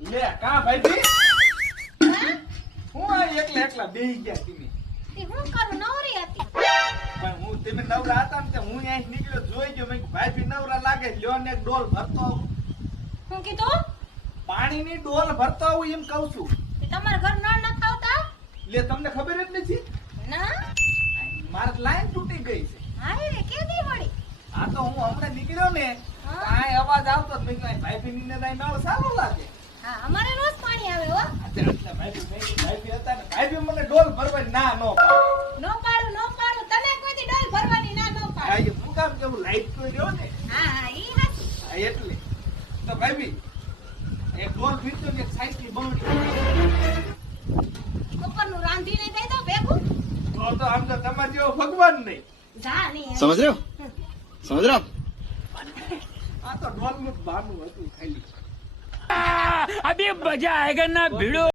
લે કા ભાઈ હું આ એકલા બેહી ગયા તમે તે હું કરું નવરી હતી પણ હું તમે નવરા હતા ને હું અહીં નીકળ્યો જોઈ ગયો મેં ભાઈ બી નવરા લાગે લ્યો ને એક ડોલ ભરતો આવું હું કીધું પાણીની ડોલ ભરતો આવું એમ કહું છું તે તમારા ઘર નળ ન ખાવતા લે તમને ખબર જ નથી ના મારે લાઈન તૂટી ગઈ છે હાય રે કેદી વળી આ તો હું હમણાં નીકળ્યો ને હા. કાંઈ અવાજ આવતો જ નહીં ભાઈ બી ને નળ સારું લાગે હા અમારે રોજ પાણી આવે હો એટલે ભાઈ બી હતા ને ભાઈ બી મને ડોલ ભરવાની ના નો પાડે. નો પાડું તને કોઈ દી ડોલ ભરવાની ના નો પાડું ભાઈ હું કામ કેવું લાઈટ તો રહ્યો ને હા ઈ હાચું હા, એટલે તો ભાઈ બી એક ડોલ ભીરતો ને એક સાઈડ ની બમણી ઉપરનું રાંધીને દઈ દો ભેગું તો આમ તો તમારે જેવો ભગવાન નહીં જા નહીં समझ रहे हो समझ रहे हो आप આ તો ડોલ નું જ બહારનું હતું ખાલી अभी मजा आएगा ना भिड़ो।